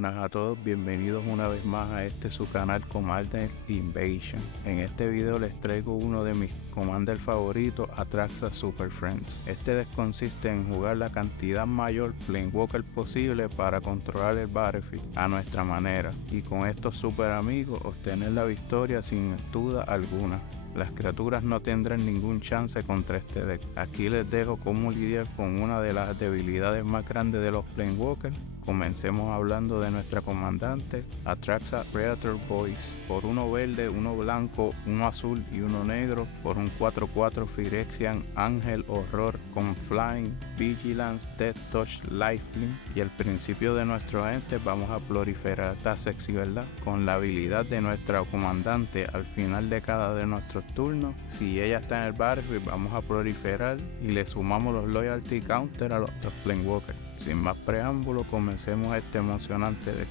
buenas a todos, bienvenidos una vez más a su canal Commander Invasion. En este video les traigo uno de mis Commander favoritos, Atraxa Super Friends. Este deck consiste en jugar la cantidad mayor Planewalker posible para controlar el Battlefield a nuestra manera y con estos super amigos obtener la victoria sin duda alguna. Las criaturas no tendrán ningún chance contra este deck. Aquí les dejo cómo lidiar con una de las debilidades más grandes de los Planewalkers. Comencemos hablando de nuestra comandante, Atraxa Predator Boys, por uno verde, uno blanco, uno azul y uno negro, por un 4/4 Phyrexian Ángel Horror con Flying, Vigilance, Death Touch, Lifelink. Y al principio de nuestro ente vamos a proliferar esta sexy, ¿verdad? Con la habilidad de nuestra comandante al final de cada de nuestros turnos. Si ella está en el battlefield, vamos a proliferar y le sumamos los Loyalty Counter a los Planewalkers. Sin más preámbulo, comencemos este emocionante deck.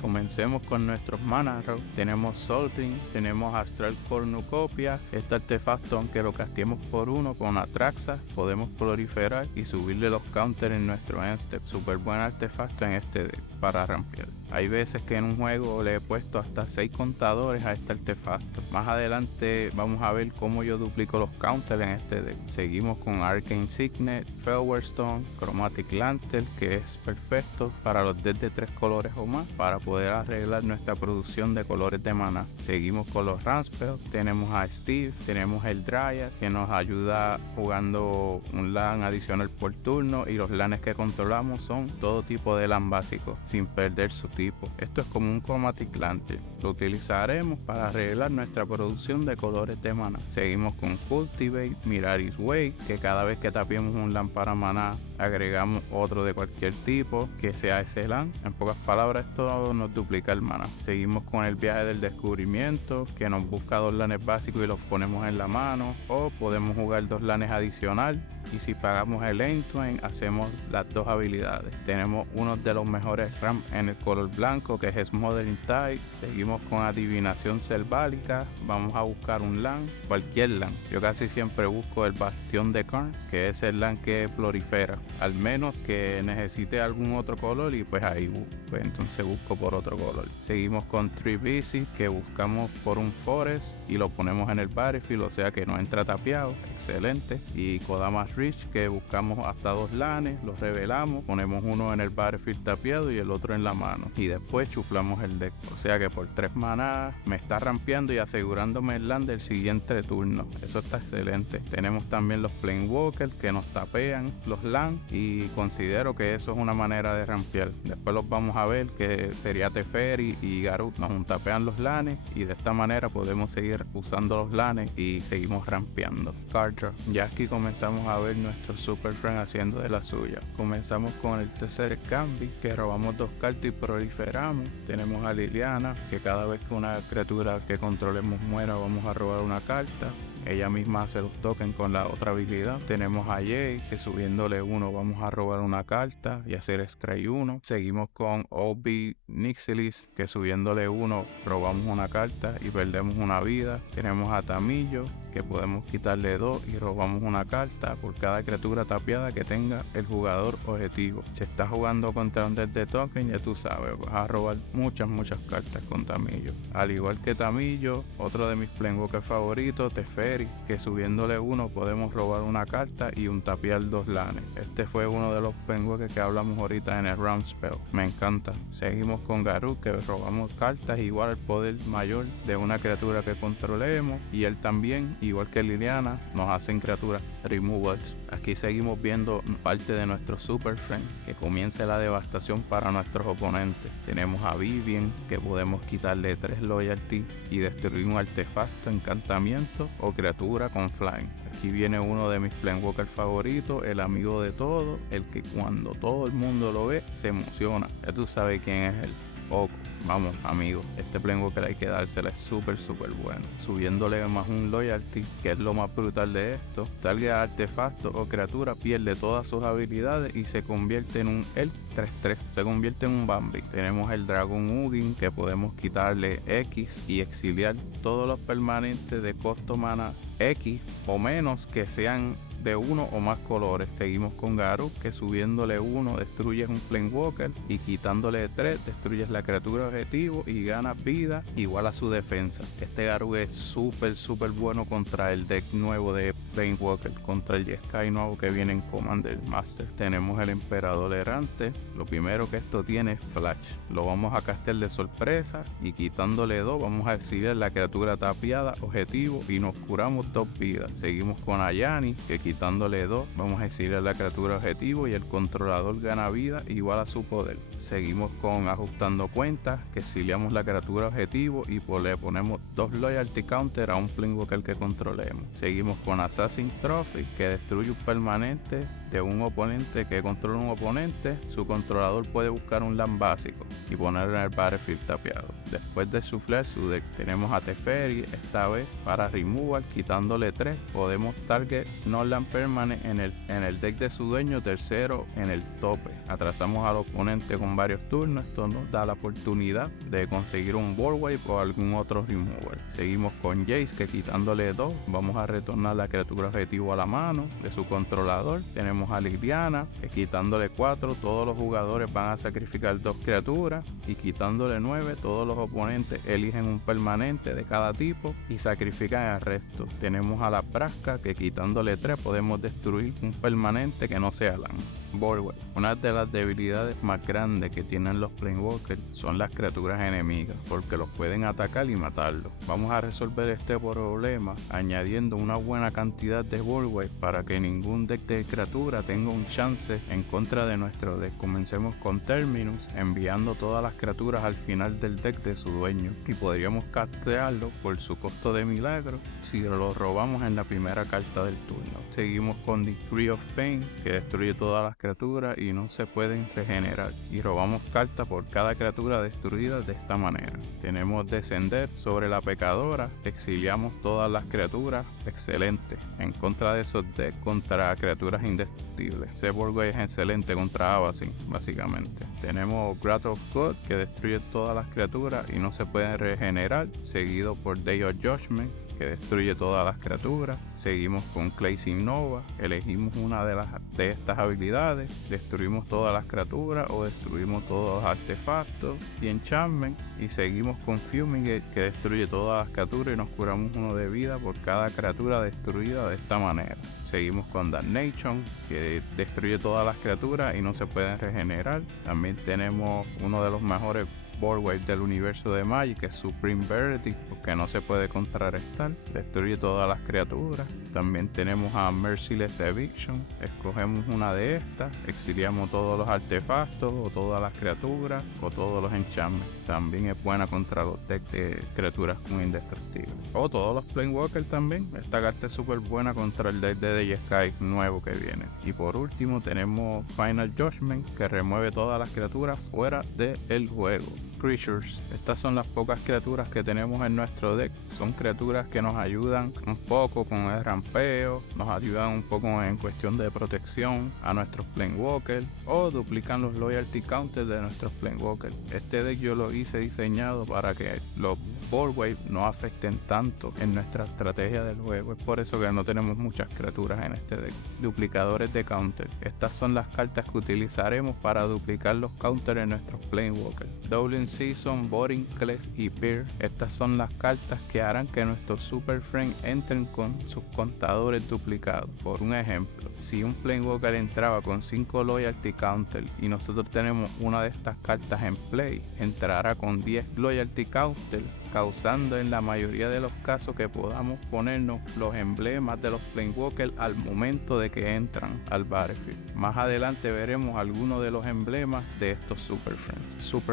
Comencemos con nuestros Mana Rock. Tenemos Sol Ring, tenemos Astral Cornucopia. Este artefacto, aunque lo casteemos por uno con Atraxa, podemos proliferar y subirle los counters en nuestro end step. Super buen artefacto en este deck para rampear. Hay veces que en un juego le he puesto hasta 6 contadores a este artefacto. Más adelante vamos a ver cómo yo duplico los counters en este deck. Seguimos con Arcane Signet, Fellwarstone, Chromatic Lantern, que es perfecto para los decks de 3 colores o más, para poder arreglar nuestra producción de colores de mana. Seguimos con los Ramspell, tenemos a Steve, tenemos el Dryad, que nos ayuda jugando un LAN adicional por turno, y los LANs que controlamos son todo tipo de LAN básicos, sin perder su tipo. Esto es como un Chromatic Lantern. Lo utilizaremos para arreglar nuestra producción de colores de mana. Seguimos con Cultivate, Mirari's Way, que cada vez que tapiemos un LAN para maná, agregamos otro de cualquier tipo que sea ese LAN. En pocas palabras, esto nos duplica el mana. Seguimos con el Viaje del Descubrimiento, que nos busca 2 LANs básicos y los ponemos en la mano, o podemos jugar 2 LANs adicional, y si pagamos el Entwine hacemos las 2 habilidades. Tenemos uno de los mejores RAM en el color blanco, que es Smothering Tide. Seguimos con Adivinación Selválica. Vamos a buscar un LAN, cualquier LAN. Yo casi siempre busco el Bastión de Karn, que es el LAN que prolifera, al menos que necesite algún otro color, y pues ahí pues entonces busco por otro color. Seguimos con Tree Visit, que buscamos por un Forest y lo ponemos en el battlefield, o sea que no entra tapiado. Excelente. Y Kodama's Reach, que buscamos hasta 2 LANs, los revelamos, ponemos uno en el battlefield tapiado y el otro en la mano, y después chuflamos el deck. O sea que por 3 maná me está rampeando y asegurándome el LAN del siguiente turno. Eso está excelente. Tenemos también los Planewalkers, que nos tapean los LAN, y considero que eso es una manera de rampear. Después los vamos a ver, que sería Teferi y Garut. Nos tapean los LANs y de esta manera podemos seguir usando los LANs y seguimos rampeando. Card. Ya aquí comenzamos a ver nuestro Super Friend haciendo de la suya. Comenzamos con el tercer Cambi, que robamos 2 cartas y proliferamos. Tenemos a Liliana, que cada vez que una criatura que controlemos muera vamos a robar una carta. Ella misma hace los tokens con la otra habilidad. Tenemos a Jay, que subiéndole 1 vamos a robar una carta y hacer Scry 1. Seguimos con Obi Nixilis, que subiéndole 1 robamos una carta y perdemos una vida. Tenemos a Tamillo, que podemos quitarle 2 y robamos una carta por cada criatura tapiada que tenga el jugador objetivo. Si estás jugando contra un deck de token, ya tú sabes, vas a robar muchas cartas con Tamillo. Al igual que Tamillo, otro de mis Planewalker favoritos, Teferi, que subiéndole 1 podemos robar una carta y un tapiar 2 LANs. Este fue uno de los Planewalkers que hablamos ahorita en el Ramspell. Me encanta. Seguimos con Garut, que robamos cartas igual al poder mayor de una criatura que controlemos, y él también, igual que Liliana, nos hacen criaturas removals. Aquí seguimos viendo parte de nuestro Super Friend, que comienza la devastación para nuestros oponentes. Tenemos a Vivien, que podemos quitarle 3 loyalty y destruir un artefacto, encantamiento o criatura con Flying. Aquí viene uno de mis Planewalker favoritos, el amigo de todo, el que cuando todo el mundo lo ve se emociona. Ya tú sabes quién es él. Oko. Vamos amigos, este Planewalker hay que dársela, es súper bueno. Subiéndole más un loyalty, que es lo más brutal de esto. Tal artefacto o criatura pierde todas sus habilidades y se convierte en un el 3/3, se convierte en un Bambi. Tenemos el Dragon Ugin, que podemos quitarle X y exiliar todos los permanentes de costo mana X o menos que sean de uno o más colores. Seguimos con Garou, que subiéndole 1 destruyes un Planeswalker y quitándole 3 destruyes la criatura objetivo y ganas vida igual a su defensa. Este Garou es súper bueno contra el deck nuevo de Planeswalker, contra el Jeskai nuevo que viene en Commander Master. Tenemos el Emperador Errante. Lo primero que esto tiene es Flash. Lo vamos a castear de sorpresa y quitándole 2 vamos a exiliar la criatura tapiada objetivo y nos curamos 2 vidas. Seguimos con Ayani, que quitándole 2 vamos a exiliar la criatura objetivo y el controlador gana vida igual a su poder. Seguimos con Ajustando Cuentas, que exiliamos la criatura objetivo y le ponemos 2 Loyalty Counter a un Planeswalker que controlemos. Seguimos con Assassin Trophy, que destruye un permanente de un oponente que controla un oponente. Su controlador puede buscar un land básico y ponerlo en el battlefield tapiado. Después de suflar su deck tenemos a Teferi, esta vez para removal, quitándole 3 podemos target no land permanent en el deck de su dueño, tercero en el tope. Atrasamos al oponente con varios turnos. Esto nos da la oportunidad de conseguir un board wipe o algún otro removal. Seguimos con Jace, que quitándole 2 vamos a retornar la criatura objetivo a la mano de su controlador. Tenemos a Liliana, que quitándole 4 todos los jugadores van a sacrificar 2 criaturas, y quitándole 9 todos los oponentes eligen un permanente de cada tipo y sacrifican el resto. Tenemos a la Brasca, que quitándole 3 podemos destruir un permanente que no sea land. Boardwalk. Una de las debilidades más grandes que tienen los Planeswalkers son las criaturas enemigas, porque los pueden atacar y matarlos. Vamos a resolver este problema añadiendo una buena cantidad de Boardwalk para que ningún deck de criatura tenga un chance en contra de nuestro deck. Comencemos con Terminus, enviando todas las criaturas al final del deck de su dueño, y podríamos castearlo por su costo de milagro si lo robamos en la primera carta del turno. Seguimos con Decree of Pain, que destruye todas las criaturas y no se pueden regenerar, y robamos cartas por cada criatura destruida de esta manera. Tenemos Descender sobre la Pecadora, exiliamos todas las criaturas, excelente en contra de esos decks contra criaturas indestructibles. Ese board es excelente contra Avacyn, básicamente. Tenemos Wrath of God, que destruye todas las criaturas y no se pueden regenerar, seguido por Day of Judgment, que destruye todas las criaturas. Seguimos con Cleansing Nova, elegimos una de estas habilidades, destruimos todas las criaturas o destruimos todos los artefactos y enchantment, y seguimos con Fumigate, que destruye todas las criaturas y nos curamos 1 de vida por cada criatura destruida de esta manera. Seguimos con Damnation, que destruye todas las criaturas y no se pueden regenerar. También tenemos uno de los mejores board wipe del universo de Magic, que es Supreme Verdict, porque no se puede contrarrestar, destruye todas las criaturas. También tenemos a Merciless Eviction, escogemos una de estas, exiliamos todos los artefactos o todas las criaturas o todos los enchantments. También es buena contra los decks de criaturas con indestructibles o todos los Planeswalkers. También esta carta es súper buena contra el deck de Jeskai nuevo que viene. Y por último tenemos Final Judgment, que remueve todas las criaturas fuera del juego. Creatures, estas son las pocas criaturas que tenemos en nuestro deck. Son criaturas que nos ayudan un poco con el rampeo, nos ayudan un poco en cuestión de protección a nuestros Planeswalkers, o duplican los loyalty counters de nuestros Planeswalkers. Este deck yo lo hice diseñado para que los board wipe no afecten tanto en nuestra estrategia del juego. Es por eso que no tenemos muchas criaturas en este deck. Duplicadores de counter, estas son las cartas que utilizaremos para duplicar los counters en nuestros Planeswalkers. Doubling Season, Boring Class y Peer, estas son las cartas que harán que nuestros Super Friends entren con sus contadores duplicados. Por un ejemplo, si un Planeswalker entraba con 5 Loyalty Counter y nosotros tenemos una de estas cartas en play, entrará con 10 Loyalty Counter, causando en la mayoría de los casos que podamos ponernos los emblemas de los Planeswalkers al momento de que entran al battlefield. Más adelante veremos algunos de los emblemas de estos Super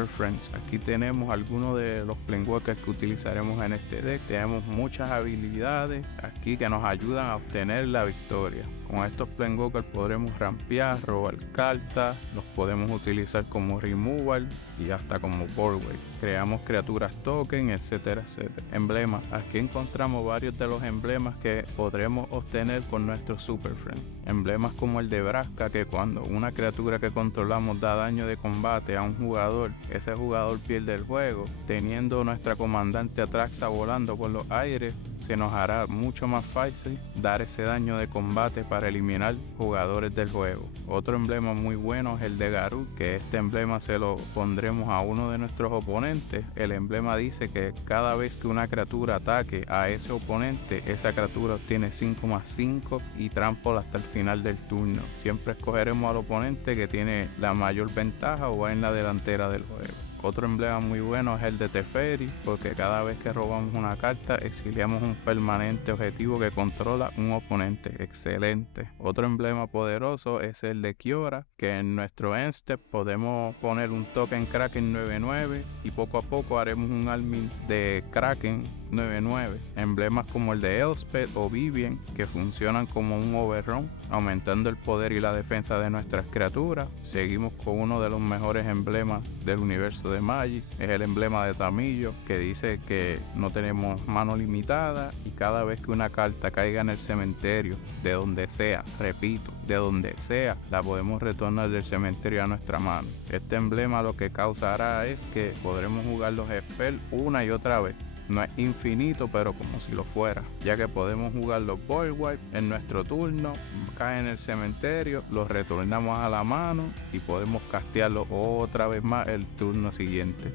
Friends. Aquí tenemos algunos de los Planeswalkers que utilizaremos en este deck. Tenemos muchas habilidades aquí que nos ayudan a obtener la victoria. Con estos Planeswalkers podremos rampear, robar cartas, los podemos utilizar como removal y hasta como board wipe. Creamos criaturas token, etcétera, etcétera. Emblemas. Aquí encontramos varios de los emblemas que podremos obtener con nuestros Super Friends. Emblemas como el de Brasca, que cuando una criatura que controlamos da daño de combate a un jugador, ese jugador pierde el juego. Teniendo nuestra comandante Atraxa volando por los aires, se nos hará mucho más fácil dar ese daño de combate para eliminar jugadores del juego. Otro emblema muy bueno es el de Garou, que este emblema se lo pondremos a uno de nuestros oponentes. El emblema dice que cada vez que una criatura ataque a ese oponente, esa criatura obtiene 5+5 y trample hasta el final del turno. Siempre escogeremos al oponente que tiene la mayor ventaja o va en la delantera del juego. Otro emblema muy bueno es el de Teferi, porque cada vez que robamos una carta exiliamos un permanente objetivo que controla un oponente. Excelente. Otro emblema poderoso es el de Kiora, que en nuestro end step podemos poner un token Kraken 9/9 y poco a poco haremos un army de Kraken 9/9. Emblemas como el de Elspeth o Vivien, que funcionan como un overrun, aumentando el poder y la defensa de nuestras criaturas. Seguimos con uno de los mejores emblemas del universo de Magic, es el emblema de Tamillo, que dice que no tenemos mano limitada y cada vez que una carta caiga en el cementerio, de donde sea, repito, de donde sea, la podemos retornar del cementerio a nuestra mano. Este emblema lo que causará es que podremos jugar los spells una y otra vez. No es infinito, pero como si lo fuera, ya que podemos jugar los Void Wipe en nuestro turno, cae en el cementerio, los retornamos a la mano y podemos castearlo otra vez más el turno siguiente.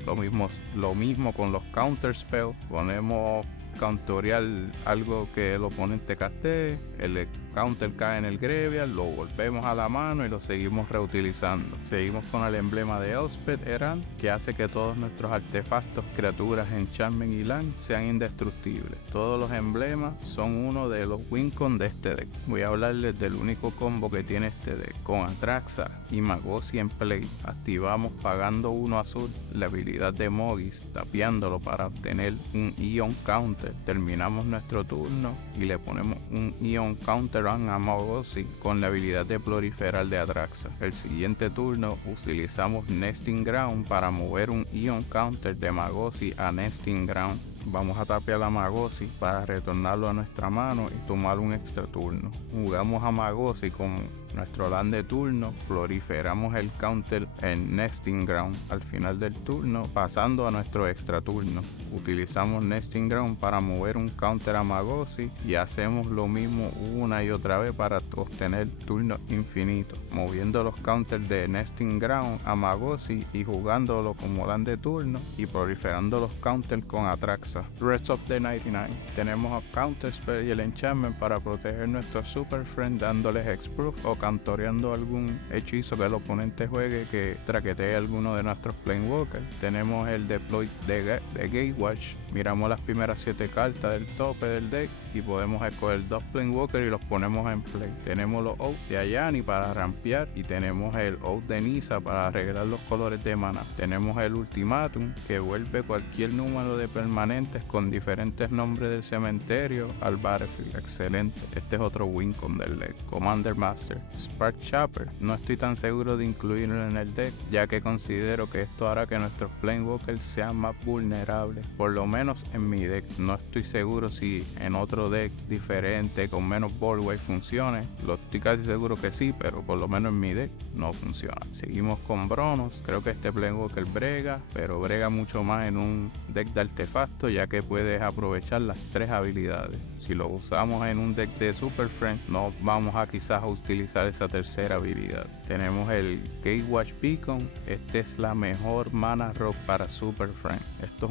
Lo mismo con los Counter Spells, ponemos counterear algo que el oponente castee, el counter cae en el graveyard, lo volvemos a la mano y lo seguimos reutilizando. Seguimos con el emblema de Elspeth Errant, que hace que todos nuestros artefactos, criaturas, enchantment y land sean indestructibles. Todos los emblemas son uno de los wincon de este deck. Voy a hablarles del único combo que tiene este deck. Con Atraxa y Magosi en play, activamos pagando 1 azul la habilidad de Mogis, tapeándolo para obtener un Ion Counter. Terminamos nuestro turno y le ponemos un Ion Counter a Magosi con la habilidad de proliferar de Atraxa. El siguiente turno utilizamos Nesting Ground para mover un Ion Counter de Magosi a Nesting Ground. Vamos a tapear a Magosi para retornarlo a nuestra mano y tomar un extra turno. Jugamos a Magosi como nuestro land de turno, proliferamos el counter en Nesting Ground al final del turno, pasando a nuestro extra turno. Utilizamos Nesting Ground para mover un counter a Magosi y hacemos lo mismo una y otra vez para obtener turno infinito, moviendo los counters de Nesting Ground a Magosi y jugándolo como land de turno y proliferando los counters con Atraxa. Rest of the 99. Tenemos a Counter Spell y el Enchantment para proteger nuestro Super Friend dándoles Hexproof o cantoreando algún hechizo que el oponente juegue que traquetee alguno de nuestros Planewalkers. Tenemos el Deploy de Gatewatch. Miramos las primeras 7 cartas del tope del deck y podemos escoger 2 Planewalkers y los ponemos en play. Tenemos los Oath de Ayani para rampear y tenemos el Oath de Nissa para arreglar los colores de mana. Tenemos el Ultimatum que vuelve cualquier número de permanentes con diferentes nombres del cementerio al battlefield. Excelente. Este es otro wincon del deck. Commander Master. Spark Chopper. No estoy tan seguro de incluirlo en el deck, ya que considero que esto hará que nuestros Planewalkers sean más vulnerables. Por lo menos en mi deck. No estoy seguro si en otro deck diferente con menos Boardway funcione. Lo estoy casi seguro que sí, pero por lo menos en mi deck no funciona. Seguimos con Bronos. Creo que este Planewalker brega, pero brega mucho más en un deck de artefactos, ya que puedes aprovechar las 3 habilidades. Si lo usamos en un deck de Super Friend, no vamos a quizás utilizar esa tercera habilidad. Tenemos el Gatewatch Beacon. Este es la mejor mana rock para Super Friend. Esto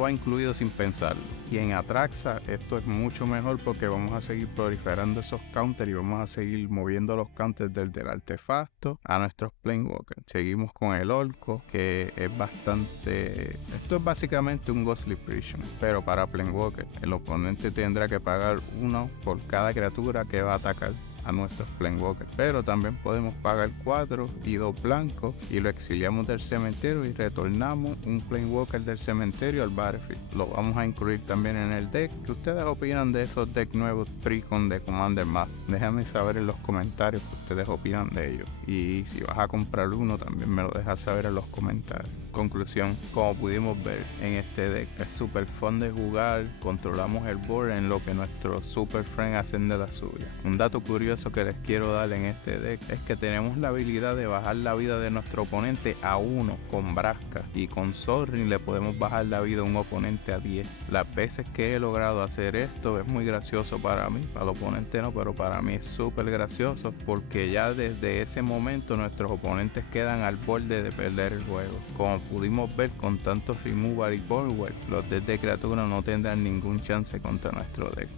va incluido sin pensarlo. Y en Atraxa esto es mucho mejor porque vamos a seguir proliferando esos counters y vamos a seguir moviendo los counters del artefacto a nuestros Planewalkers. Seguimos con el Orco, que es bastante... Esto es básicamente un Ghostly Prison, pero para Planewalker. El oponente tendrá que pagar 1 por cada criatura que va a atacar a nuestros Planewalkers, pero también podemos pagar 4 y 2 blancos y lo exiliamos del cementerio y retornamos un Planewalker del cementerio al battlefield. Lo vamos a incluir también en el deck. ¿Qué ustedes opinan de esos decks nuevos Precon de Commander Master? Déjame saber en los comentarios qué ustedes opinan de ellos, y si vas a comprar uno también me lo dejas saber en los comentarios. Conclusión, como pudimos ver en este deck, es super fun de jugar, controlamos el board en lo que nuestros Super Friends hacen de la suya. Un dato curioso que les quiero dar en este deck es que tenemos la habilidad de bajar la vida de nuestro oponente a 1 con Vraska, y con Sol Ring le podemos bajar la vida a un oponente a 10. Las veces que he logrado hacer esto es muy gracioso para mí, para el oponente no, pero para mí es súper gracioso, porque ya desde ese momento nuestros oponentes quedan al borde de perder el juego. Como pudimos ver, con tantos removal y forward, los decks de criatura no tendrán ningún chance contra nuestro deck.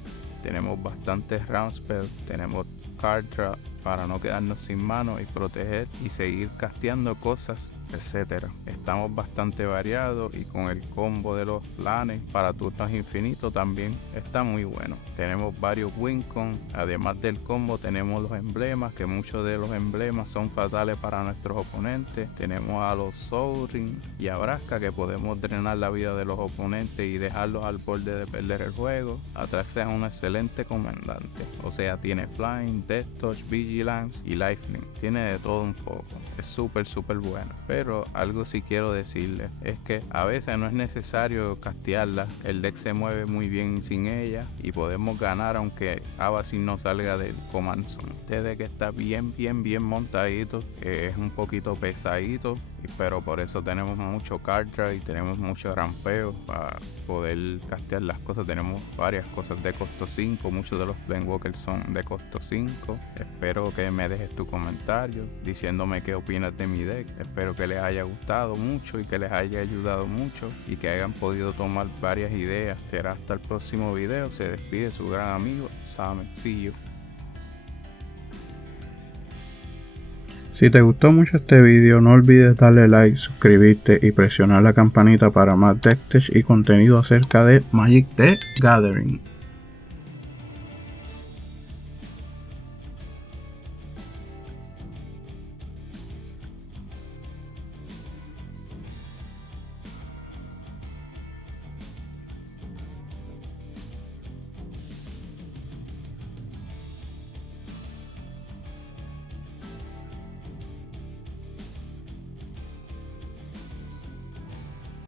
Tenemos bastantes round spells, tenemos card trap para no quedarnos sin mano y proteger y seguir casteando cosas, etcétera. Estamos bastante variados, y con el combo de los lanes para turnos infinitos también está muy bueno. Tenemos varios wincon, además del combo tenemos los emblemas, que muchos de los emblemas son fatales para nuestros oponentes. Tenemos a los Soul Ring y a Vraska, que podemos drenar la vida de los oponentes y dejarlos al borde de perder el juego. Atraxa es un excelente comandante, o sea, tiene Flying, Death Touch, Vigilance y Lifelink, tiene de todo un poco, es súper bueno. Pero algo sí quiero decirles, es que a veces no es necesario castearla, el deck se mueve muy bien sin ella y podemos ganar aunque Avacyn no salga del Command Zone. Este deck está bien montadito, es un poquito pesadito, pero por eso tenemos mucho card draw y tenemos mucho rampeo para poder castear las cosas. Tenemos varias cosas de costo 5, muchos de los Planewalkers son de costo 5. Espero que me dejes tu comentario diciéndome qué opinas de mi deck. Espero que les haya gustado mucho y que les haya ayudado mucho y que hayan podido tomar varias ideas. Será hasta el próximo video. Se despide su gran amigo Same. See you. Si te gustó mucho este video, no olvides darle like, suscribirte y presionar la campanita para más deck tech y contenido acerca de Magic the Gathering.